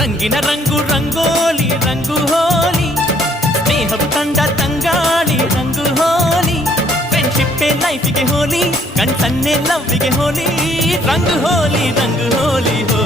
ರಂಗಿನ ರಂಗು ರಂಗೋಲಿ ರಂಗು ಹೋಲಿ ಸ್ನೇಹವು ತಂಡ ತಂಗಾಳಿ ರಂಗು ಹೋಲಿ ಫ್ರೆಂಡ್ಶಿಪ್ಪೇ ಲೈಫಿಗೆ ಹೋಲಿ ಕಣ್ಸನ್ನೆ ಲವ್ವಿಗೆ ಹೋಲಿ ರಂಗು ಹೋಲಿ ಹೋ